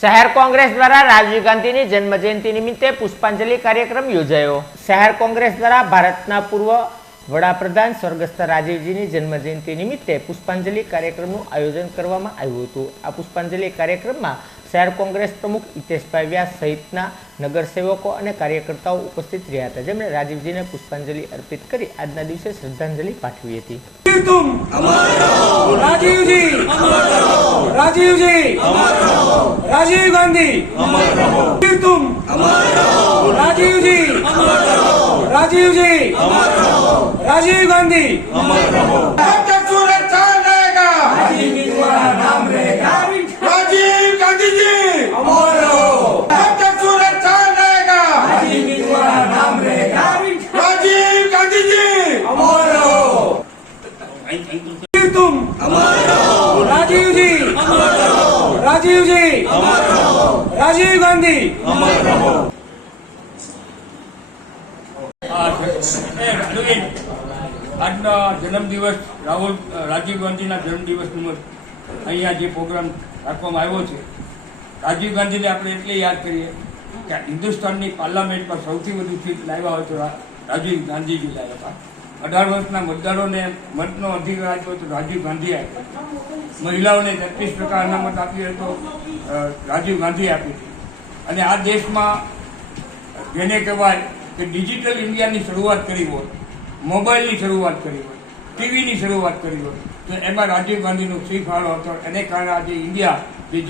શહેર કોંગ્રેસ દ્વારા રાજીવ ગાંધીની જન્મજયંતિ નિમિત્તે પુષ્પાંજલિ કાર્યક્રમ યોજાયો. શહેર કોંગ્રેસ દ્વારા ભારતના પૂર્વ વડાપ્રધાન સ્વર્ગસ્થ રાજીવજીની જન્મજયંતિ નિમિત્તે પુષ્પાંજલિ કાર્યક્રમનું આયોજન કરવામાં આવ્યું હતું. આ પુષ્પાંજલિ કાર્યક્રમમાં શહેર કોંગ્રેસ પ્રમુખ હિતેશભાઈ વ્યાસ સહિતના નગરસેવકો અને કાર્યકર્તાઓ ઉપસ્થિત રહ્યા હતા. જેમણે રાજીવજીને પુષ્પાંજલિ અર્પિત કરી આજના દિવસે શ્રદ્ધાંજલિ પાઠવી હતી. तुम राजीव जी राजीव जी राजीव गांधी तुम राजीव जी राजीव जी राजीव गांधी जब तक सूरज चांद रहेगा नाम रहेगा राजीव गांधी जी जब तक રાજીવજી! રાજીવ ગાંધી! આજના જન્મદિવસ રાહુલ રાજીવ ગાંધીના જન્મદિવસ નિમિત્ત અહીંયા જે પ્રોગ્રામ રાખવામાં આવ્યો છે. રાજીવ ગાંધીને આપણે એટલે યાદ કરીએ કે હિન્દુસ્તાનની પાર્લામેન્ટમાં સૌથી વધુ સીટ લાવ્યા હોય તો રાજીવ ગાંધીજી લાવ્યા હતા. અઢાર વર્ષના મતદારોને મતનો અધિકાર આપ્યો હતો, રાજીવ ગાંધી આપ્યો મહિલાઓને તેત્રીસ ટકા અનામત આપી હતો રાજીવ ગાંધી આપી હતી. અને આ દેશમાં જેને કહેવાય કે ડિજિટલ ઇન્ડિયાની શરૂઆત કરી હોય, મોબાઈલની શરૂઆત કરી હોય ટીવીની શરૂઆત કરી હોય. તો એમાં રાજીવ ગાંધીનો શી ફાળો હતો. એને કારણે આજે ઇન્ડિયા જે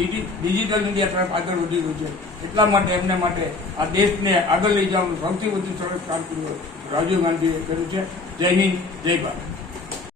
ડિજિટલ ઇન્ડિયા તરફ આગળ વધી ગયું છે. એટલા માટે, એમને માટે આ દેશને આગળ લઈ જવાનું સૌથી વધુ સરસ કામ કર્યું રાજીવ ગાંધીએ કર્યું છે. જય હિન્દ, જય ભારત.